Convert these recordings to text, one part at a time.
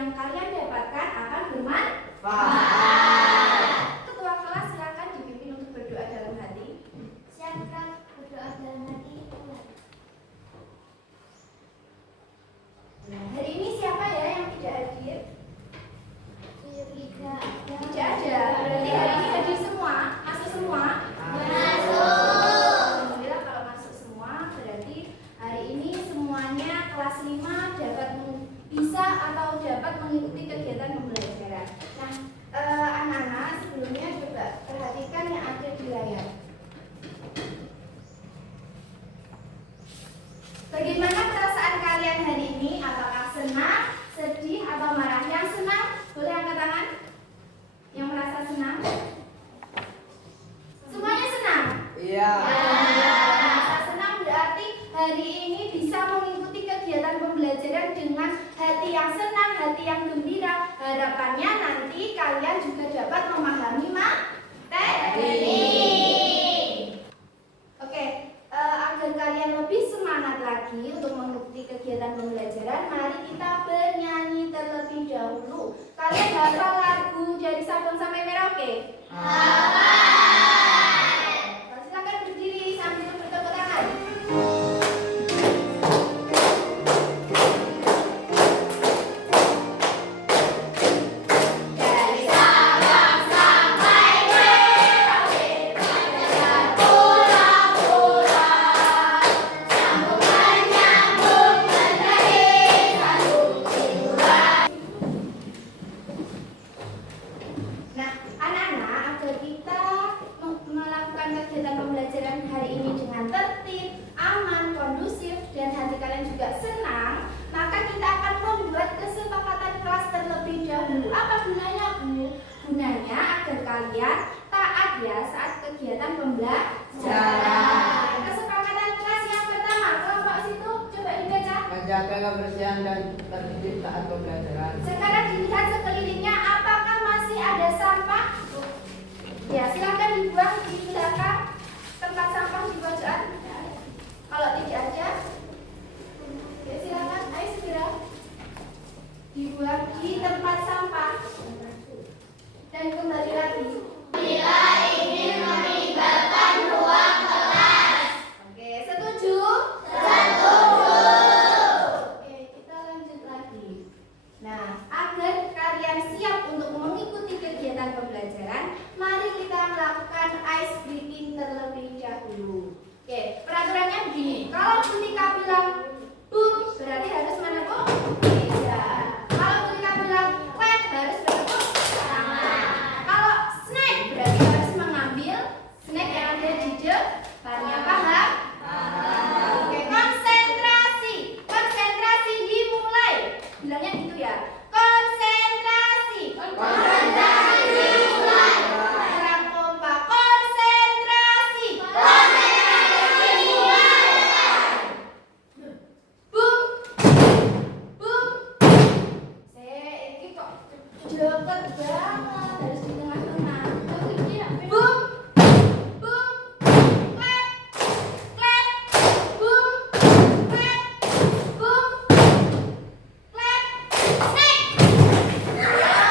yang kalian dapatkan akan bermanfaat. Ketua kelas silakan dipimpin untuk berdoa dalam hati. Siapkan berdoa dalam hati. Nah, hari ini siapa ya yang tidak hadir? Tidak ada. Berarti hari ini hadir semua? Masuk semua? Alhamdulillah kalau masuk semua, berarti hari ini semuanya kelas 5 bisa atau dapat mengikuti kegiatan pembelajaran. Nah, anak-anak sebelumnya coba perhatikan yang ada di layar. Bagaimana perasaan kalian hari ini? Apakah senang, sedih, atau marah? Yang senang, boleh angkat tangan. Yang merasa senang? Semuanya senang? Iya. Merasa senang berarti hari ini bisa mengikuti kegiatan pembelajaran dengan hati yang senang, hati yang gembira. Harapannya nanti kalian juga dapat memahami materi. Oke, agar kalian lebih semangat lagi untuk mengikuti kegiatan pembelajaran, mari kita bernyanyi terlebih dahulu. Kalian hafal lagu dari Sabang sampai Merauke? Silakan berdiri sambil bertepuk tangan. Dari Sabang sampai Merauke, terdengar pulau-pulau, sambungan nyambung menjadi satu kesatuan. Nah, anak-anak, agar kita melakukan kegiatan pembelajaran hari ini dengan tertib, aman, kondusif, dan hati kalian juga senang, maka kita akan membuat kesepakatan kelas terlebih dahulu. Apa gunanya, Bu? Gunanya agar kalian taat ya saat kegiatan pembelajaran. Kesepakatan kelas yang pertama, kelompok situ coba dibaca. Menjaga kebersihan dan tertib saat pembelajaran. Sekarang dilihat sekelilingnya, apakah masih ada sampah? Ya, silakan dibuang di belakang tempat sampah di pojokan. Kalau tidak ada, ya silakan, ayo segera dibuang di tempat sampah dan kembali lagi. Bila ingin melibatkan ruang kelas. Oke, setuju? Setuju. Oke, kita lanjut lagi. Nah, agar kalian siap untuk mengikuti kegiatan pembelajaran, mari kita melakukan ice breaking terlebih dahulu. Oke, peraturannya begini. Kalau ketika bilang boom, berarti harus menepuk meja. Kalau ketika bilang clap, harus menepuk tangan. Kalau snack, berarti harus mengambil snack yang ada di depannya. Paham? Oke, konsentrasi. Konsentrasi dimulai. Bilangnya gitu ya. Konsentrasi. Konsentrasi dimulai. Kurang kompak. Konsentrasi. Konsentrasi dimulai. Boom. Boom. Ini kok deket banget. Harus di tengah-tengah. Boom. Boom. Clap. Clap. Boom. Clap. Boom. Clap. Snack.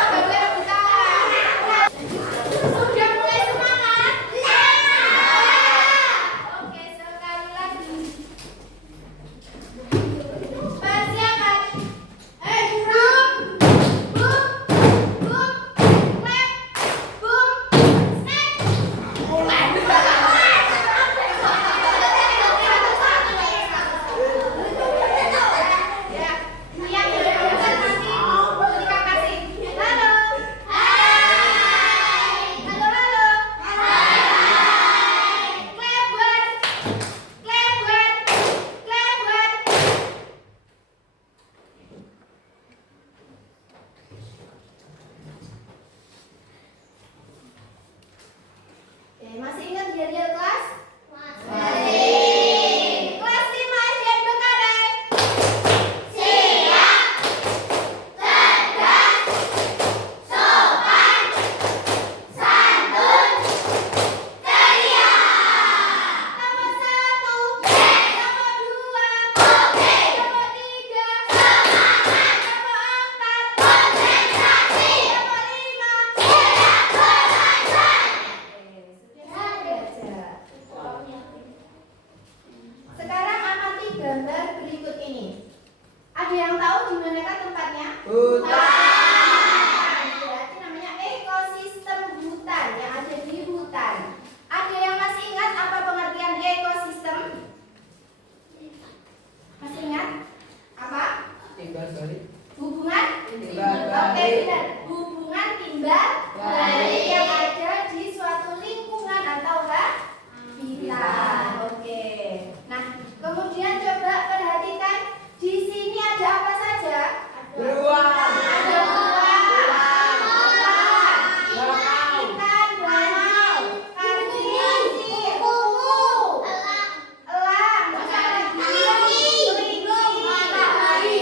Boleh rebut tangan. Sudah mulai semangat? Ya. Oke, sekali lagi. Persiapan. Boom. Boom. Boom. Clap. tempatnya? Hutan. Berarti namanya ekosistem hutan yang ada di hutan. Ada yang masih ingat apa pengertian ekosistem? Masih ingat? Apa? Timbal balik. Hubungan? Timbal Oke, balik. benar. Hubungan timbal balik yang ada di suatu lingkungan atau habitat. Oke. Nah, kemudian coba perhatikan di sini ada apa saja? Beruang. Ada beruang, ikan, bawang, karcis, kuku, elang, terus apa lagi? Kelingking, matahari,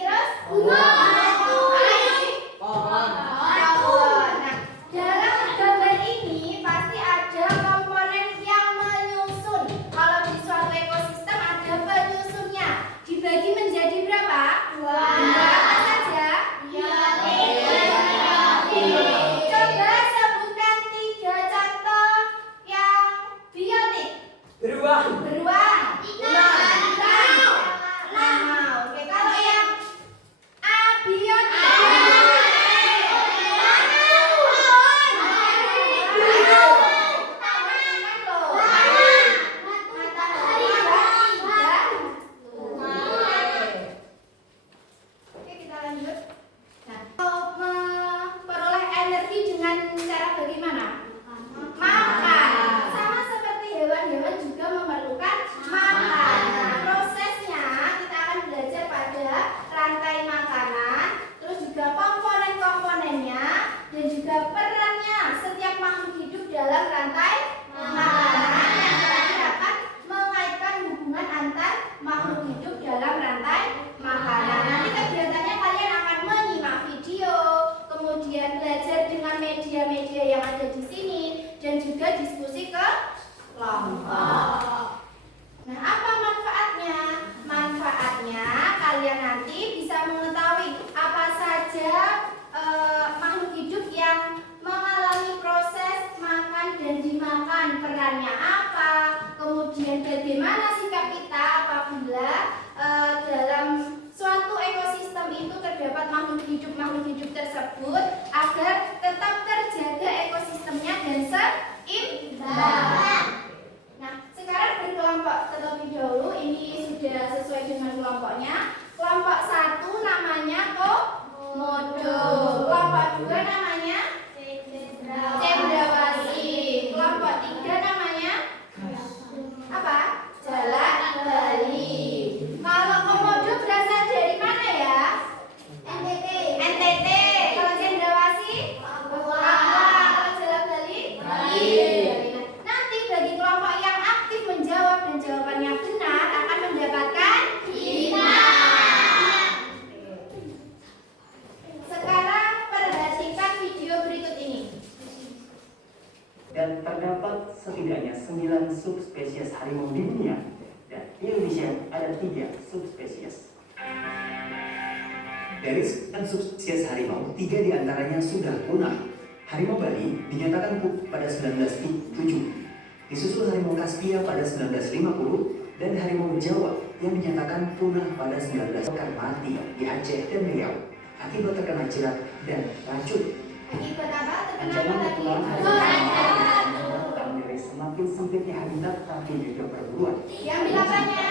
terus Pohon. pohon. Nah, dalam gambar ini pasti ada komponen yang menyusun. Kalau di suatu ekosistem ada penyusunnya. Dibagi menjadi berapa? Dua. Apa saja? Coba sebutkan 3 contoh yang biotik. Beruang. Beruang, lamau. Oke, kalau yang abiotik, Oke, kita lanjut. Nah, mau memperoleh energi dengan cara bagaimana? Makan. Sama seperti hewan-hewan juga memerlukan makan. Nah, prosesnya kita akan belajar pada rantai makanan, terus juga komponen-komponennya dan juga perannya setiap makhluk hidup dalam rantai makanan yang terakhir akan mengaitkan hubungan antar makhluk hidup dalam rantai makanan. Nanti kegiatannya kalian akan menyimak video, kemudian belajar dengan media-media yang ada di sini dan juga diskusi ke kelompok. Nah, apa manfaatnya? Manfaatnya kalian nanti bisa mengetahui apa saja makhluk hidup yang mengalami proses makan dan dimakan, perannya apa, kemudian bagaimana sikap kita apabila dalam suatu ekosistem itu terdapat makhluk hidup tersebut agar tetap terjaga ekosistemnya dan seimbang. Nah, sekarang berkelompok terlebih dahulu. Ini sudah sesuai dengan kelompoknya. Kelompok 1 namanya komodo. Kelompok 2 namanya cendrawasih. Kelompok 3 namanya apa? Jalak bali. Kalau komodo berasal dari mana ya? NTT. Kalau cendrawasih? Papua. Kalau jalak bali? Bali. Nah, nanti bagi kelompok yang aktif menjawab dan jawabannya benar akan mendapatkan bintang. Sekarang perhatikan video berikut ini. Dan terdapat setidaknya 9 subspesies harimau di dunia, dan di Indonesia ada 3 subspesies. Dari 9 subspesies harimau, 3 diantaranya sudah punah. Harimau Bali dinyatakan punah pada 1907, disusul harimau Kaspia pada 1950, dan harimau Jawa yang dinyatakan punah pada 19 akan mati di Aceh dan Riau akibat terkena jerat dan racun. Akibat apa? Terkena Ancaman apa tadi? kepunahan harimau bukan dari semakin sempitnya habitat tapi juga perburuan. Diambil apanya?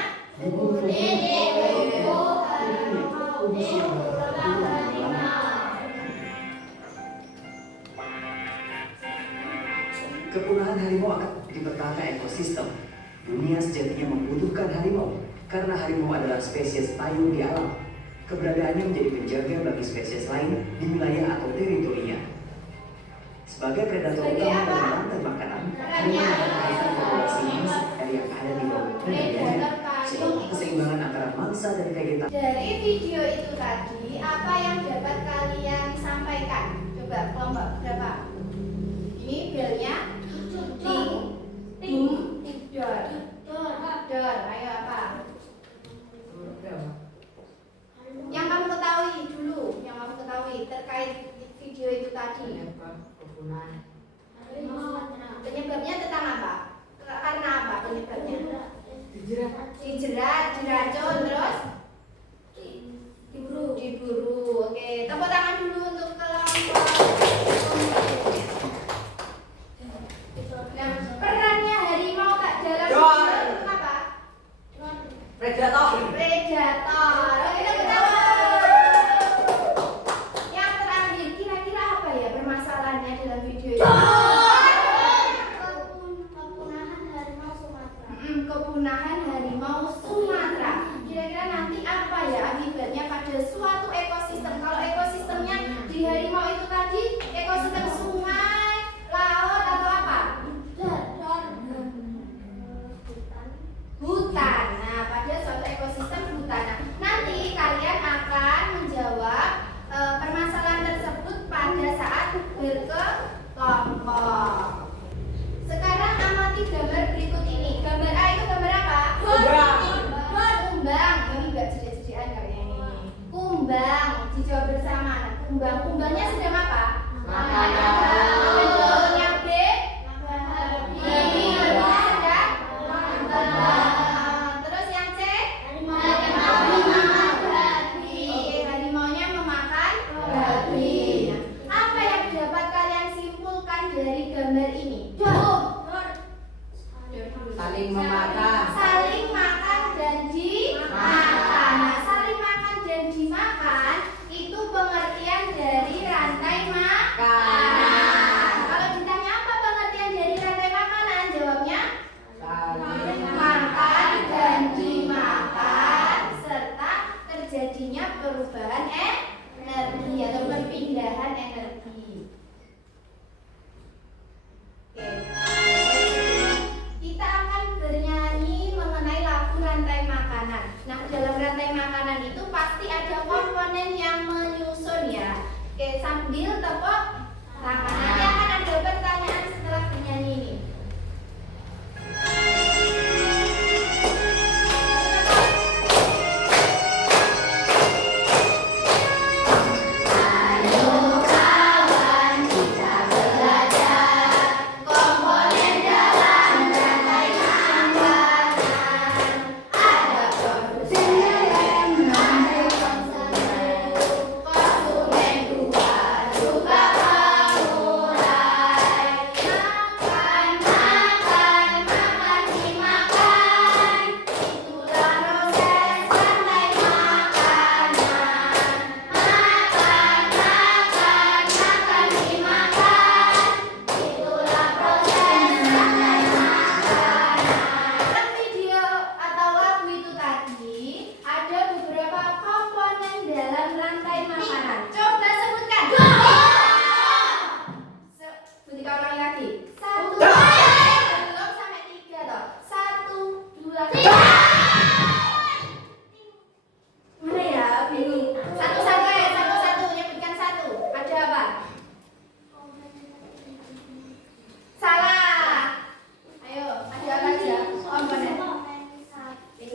Kepunahan harimau akan di petaka ekosistem. Dunia sejatinya membutuhkan harimau karena harimau adalah spesies payu di alam. Keberadaannya menjadi penjaga bagi spesies lain di wilayah atau teritorinya. Sebagai predator Sebagai utama apa? dalam rantai makanan, harimau merupakan populasi insekter yang ada di bawah kendaliannya. Sehingga keseimbangan antara mangsa dan vegetasi. Dari video itu tadi, apa yang dapat kalian sampaikan? Coba kelompok berapa? Ini belnya ting, dor. Ayo apa? Yang kamu ketahui dulu, terkait video itu tadi. Penyebabnya tentang apa? Karena apa penyebabnya? Dijerat, diracun, terus diburu. predator. Oke, tepuk tangan. Yang terakhir, kira-kira apa ya permasalahannya dalam video ini? Kepunahan harimau Sumatera. Kepunahan harimau Sumatera. Kira-kira nanti apa ya akibatnya pada suatu ekosistem? Kalau ekosistemnya di harimau itu tadi ekosistem sungai, laut atau apa? Hutan. Nah, pada suatu ekosistem hutan. Nah, nanti kalian akan menjawab permasalahan tersebut pada saat berkelompok. Sekarang amati gambar berikut ini. Gambar A itu gambar apa? Kumbang. Kumbang. Ini enggak jejak-jejakan kayaknya ini. Kumbang. Dijawab bersama. Nah, kumbang. Kumbangnya sedang apa? Makanan. Bentuknya B. Babi. Sedang terus yang C? Oke, harimaunya memakan babi. Nah, apa yang dapat kalian simpulkan dari gambar ini? Saling memakan. Saling makan dan dimakan. Nah, saling makan dan dimakan itu pengertian dari rantai makanan. Kalau ditanya apa pengertian dari rantai makanan, jawabnya Saling makan dan dimakan serta terjadinya perubahan energi atau perpindahan energi. Oke. Kita akan bernyanyi mengenai lagu rantai makanan. Nah, dalam rantai makanan itu pasti ada komponen yang menyusun ya. Oke, sambil tepuk tangan. Nanti akan ada pertanyaan setelah bernyanyi ini. Komponen dalam rantai makanan ada produsen, rantai konsumen juga pemulai. Makan, makan, makan dimakan. Itulah proses rantai makanan. Makan, makan, makan dimakan. Itulah proses rantai makanan. Dalam video atau lagu itu tadi ada beberapa komponen dalam rantai makanan. Coba sebutkan. Sebutin ulangi lagi. 1, belum sampai 3 toh. 1, 2, 3. Mana ya? Bingung. Satu-satu ya, satu-satu. Nyebutkan satu. Ada apa? Salah. Ayo, ada apa aja komponen?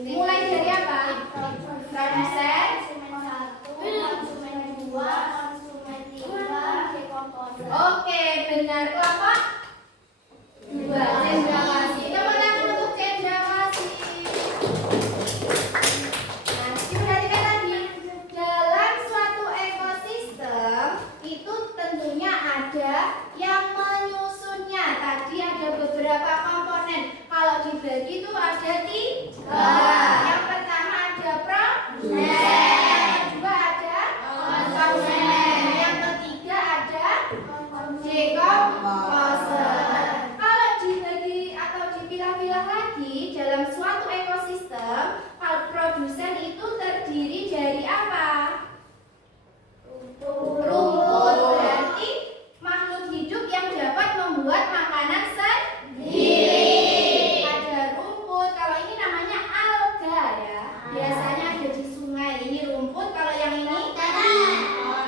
Mulai dari apa? Produsen. Oke, benar. Kelompok 2. Cendrawasih. Tepuk tangan untuk cendrawasih. Nah, diperhatikan tadi dalam suatu ekosistem itu tentunya ada yang menyusunnya. Tadi ada beberapa komponen. Kalau dibagi itu ada 3. Yang pertama ada produsen, yang kedua ada konsumen, yang ketiga ada dekomposer. Kalau dibagi atau dipilah-pilah lagi dalam suatu ekosistem, kalau produsen itu terdiri dari apa? Rumput. Berarti makhluk hidup yang dapat membuat makanan sendiri. Ada rumput. Kalau ini namanya alga ya. Biasanya ada di sungai. Ini rumput. Kalau yang ini plankton.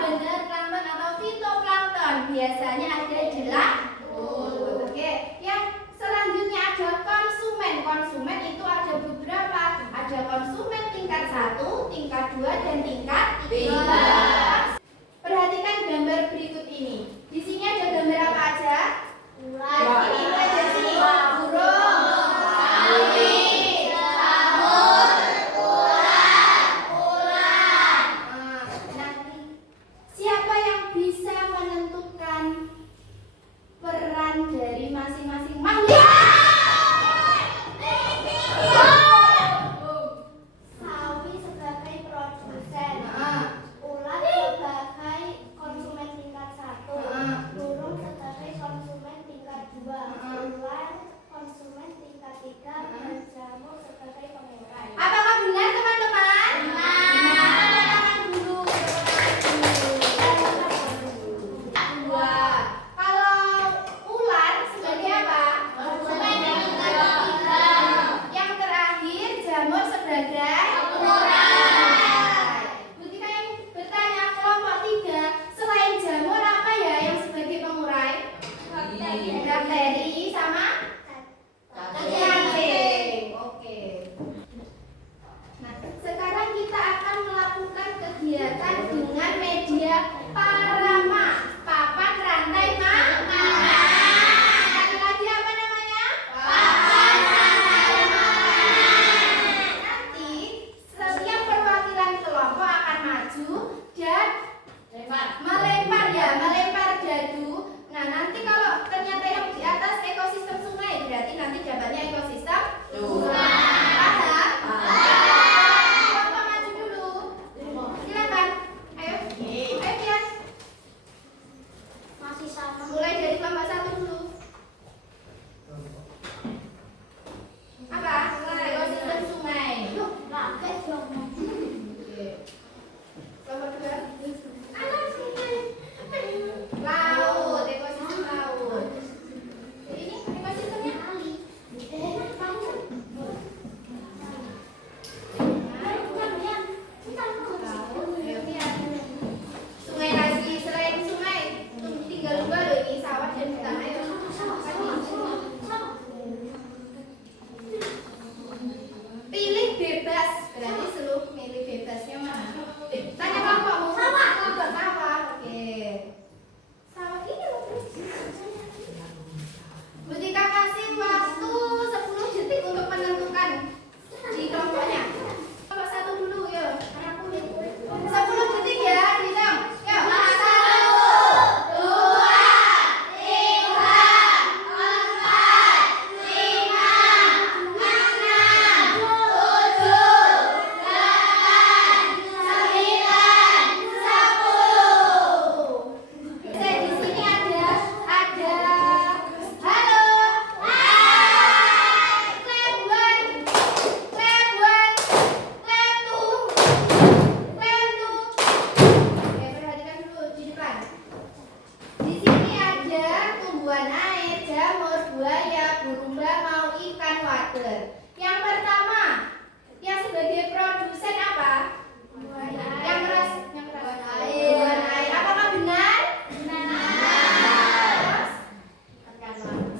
Benar, plankton atau fitoplankton. Biasanya ada di laut. Oke. Yang selanjutnya ada konsumen. Konsumen itu ada beberapa. Ada konsumen tingkat 1, tingkat 2, dan tingkat 3. Perhatikan gambar berikut ini. Di sini ada gambar apa aja? Ini mulai dari sini. Burung, sapi, jamur, ular. Nah, siapa yang bisa menentukan peran dari masing-masing makhluk? sebagai pengurai. Ketika yang bertanya kelompok 3, selain jamur apa ya yang sebagai pengurai? Bakteri sama cacing. Oke. Nah, sekarang kita akan melakukan kegiatan dengan media parama, papan rantai makanan. Sekali lagi apa namanya? Papan rantai makanan. Nanti setiap perwakilan kelompok akan maju dan melempar dadu. Nah, nanti kalau ternyata yang di atas ekosistem sungai, berarti nanti jawabannya ekosistem sungai. Paham? Kelompok maju dulu. Silakan. Ayo. Pian. Masih sama. Mulai dari kelompok 1 dulu. Apa? Ekosistem sungai. Yuk. Kelompok 2. Laut, ekosistem laut. Ini ekosistemnya sungai lagi, selain sungai tinggal 2 loh, ini sawah dan hutan. Ayo. Pilih bebas, berarti seluruh milih bebasnya mana? Tanya kelompokmu. Sawah. Sawah. Oke. Sawah ini loh. Bu Tika kasih waktu 10 detik untuk menentukan di kelompoknya. Kelompok 1 dulu, yuk. 10 detik ya, dihitung. Yuk. 1, 2, 3, 4, 5, 6, 7, 8, 9, 10. Di sini ada halo. Clap 1, clap 1, clap 2, clap 2. Oke, perhatikan dulu di depan. Di sini ada tumbuhan air, jamur, buaya, burung bangau, ikan wader. Yang pertama, yang sebagai produsen apa? Yang keras. Tumbuhan air. Apakah benar? Terus?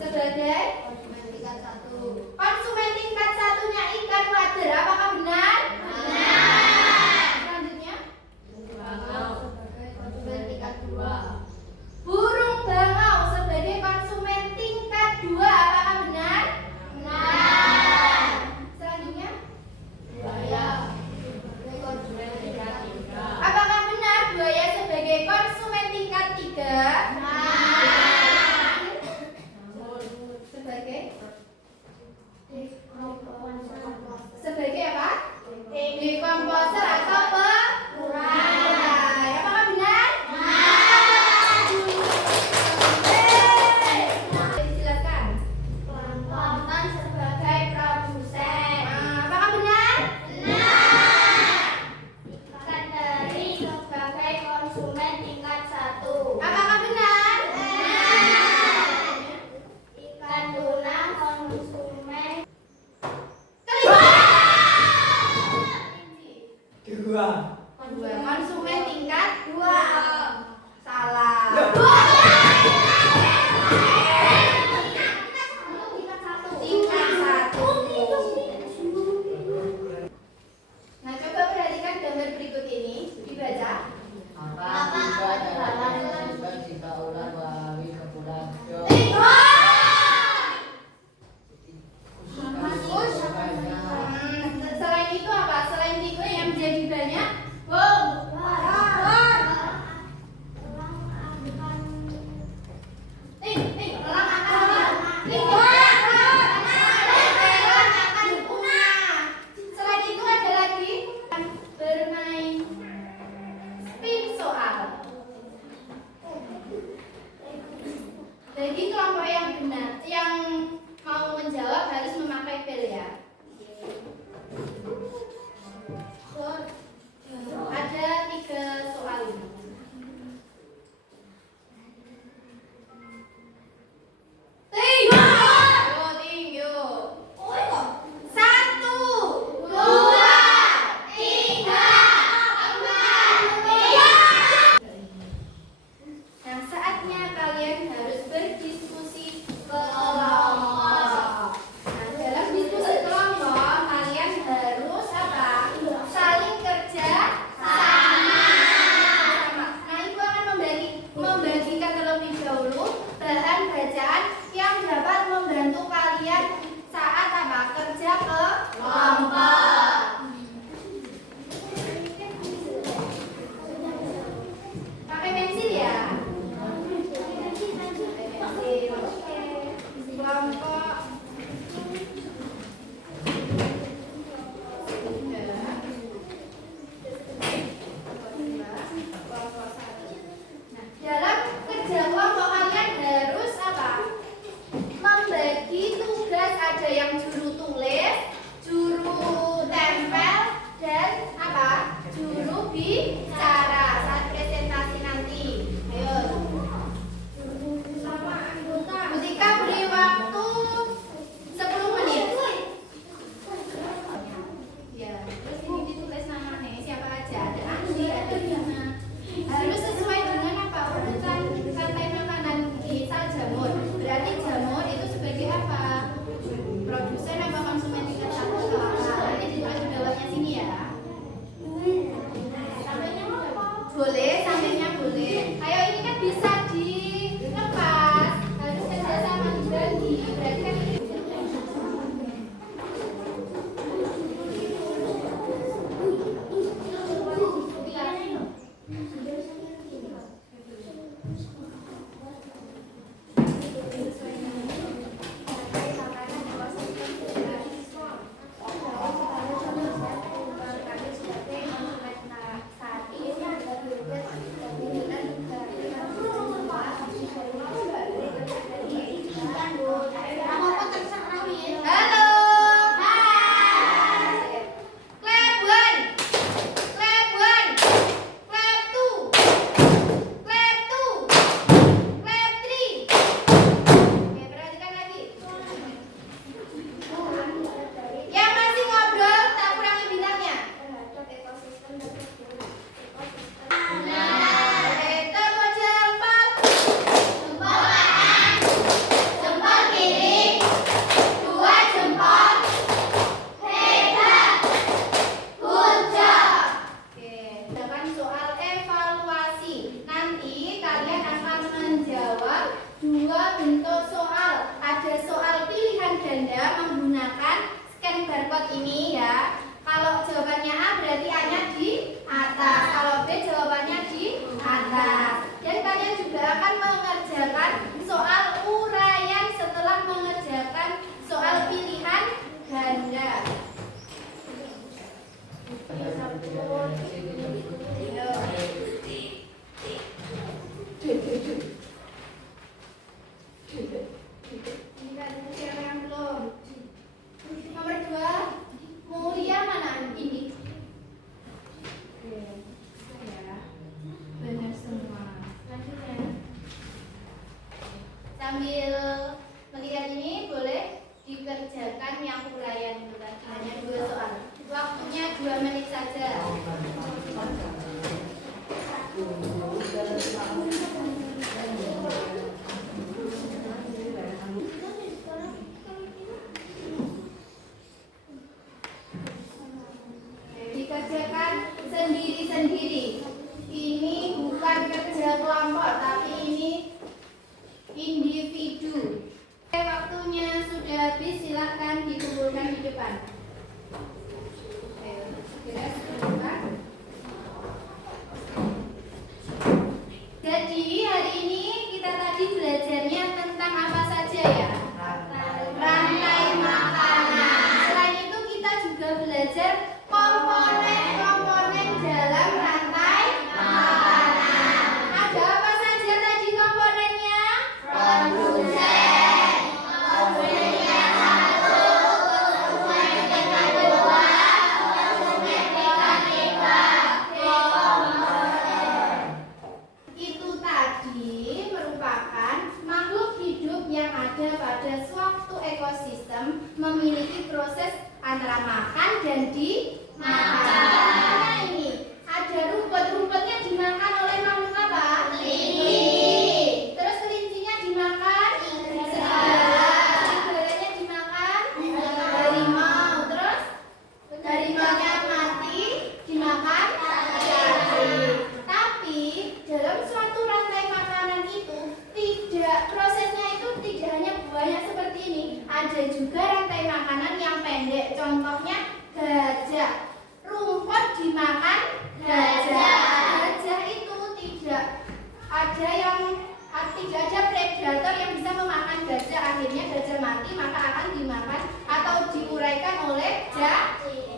Sebagai konsumen tingkat 1-nya ikan wader. Apakah benar? Selanjutnya, burung bangau sebagai konsumen tingkat 2. Apakah benar? Selanjutnya, apakah benar buaya sebagai konsumen tingkat 3? Sebagai apa? Dekomposer atau pengurai. Apakah benar? Dijelaskan. Kontan sebagai produsen. Apakah benar? Ikan teri sebagai konsumen tingkat 1. Apakah benar? Ikan tuna konsumen. Kelinci. Ini kan siapa yang belum? Nomor 2, Mulia mana? Ini. Oke, ya. Benar semua. Lanjut ya. Sambil melihat ini boleh dikerjakan yang uraian itu tadi. Hanya 2 soal. Waktunya 2 menit saja. Dikerjakan sendiri-sendiri. Ini bukan kerja kelompok, tapi ini individu. Oke, waktunya sudah habis, silakan dikumpulkan di depan. Ayo, segera ke depan. Jadi hari ini kita tadi belajarnya tentang apa saja ya? Rantai makanan. Selain itu kita juga belajar komponen-komponen dalam rantai makanan. Ada apa saja tadi komponennya? Produsen, konsumen yang 1, konsumen tingkat 2, konsumen tingkat 3, dekomposer. Itu tadi merupakan makhluk hidup yang ada pada suatu ekosistem memiliki proses antara makan dan dimakan. Nah, ini ada rumput-rumputnya dimakan oleh makhluk apa? Kelinci. Terus kelincinya dimakan? Serigala. Serigalanya dimakan? Harimau. Terus harimaunya mati dimakan? Cacing. Tapi dalam suatu rantai makanan itu prosesnya itu tidak hanya buahnya seperti ini. Ada juga rantai makanan yang pendek. Contohnya gajah. Rumput dimakan gajah. Gajah itu tidak ada predator yang bisa memakan gajah. Akhirnya gajah mati, maka akan dimakan atau diuraikan oleh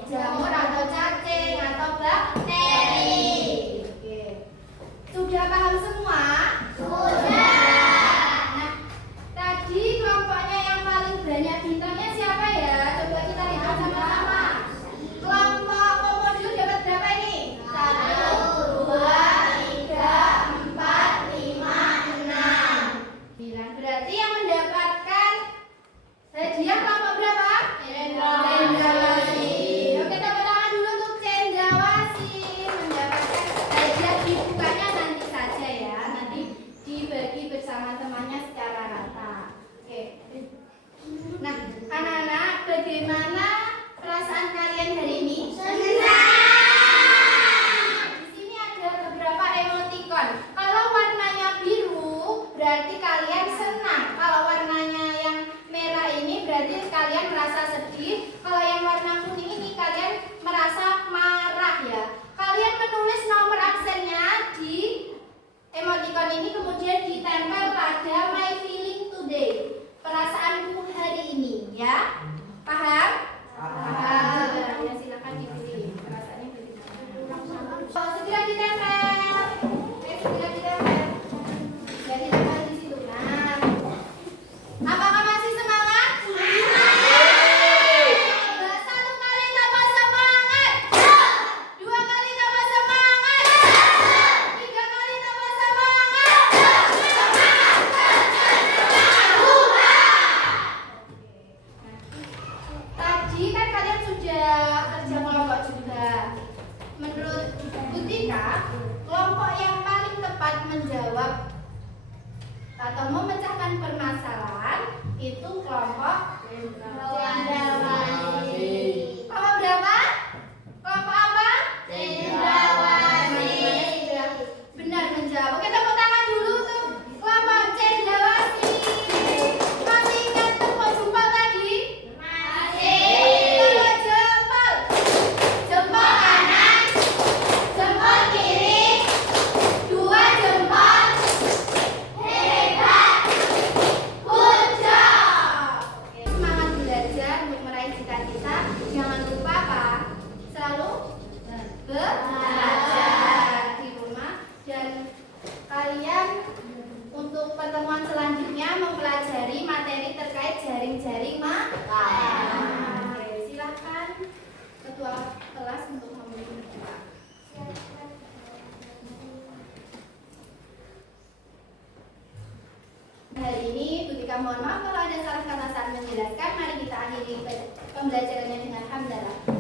jamur atau cacing atau bakteri. Oke. Sudah paham semua? Nah, tadi kelompoknya yang paling banyak bintangnya siapa ya? Coba kita lihat sama-sama. Kelompok komodo dapat berapa ini? 1, 2, 3, 4, 5, 6. 9. Berarti yang mendapatkan hadiah kelompok berapa? Cendrawasih. Oke, tepuk tangan dulu untuk Cendrawasih. Mendapatkan hadiah dibukanya nanti saja ya. Nanti dibagi bersama temannya secara rata. Oke. Nah, anak-anak, bagaimana perasaan kalian hari ini? Di sini ada beberapa emoticon. Kalau warnanya biru, berarti kalian senang. Kalau warnanya yang merah ini, berarti kalian merasa sedih. Kalau yang warna kuning ini, kalian merasa marah ya. Kalian menulis nomor absennya di emoticon ini, kemudian ditempel pada my feeling today. Perasaanku hari ini ya. Paham? Paham. Ya, silakan. Mohon maaf kalau ada salah kata saat menjelaskan. Mari kita akhiri pembelajarannya dengan hamdalah.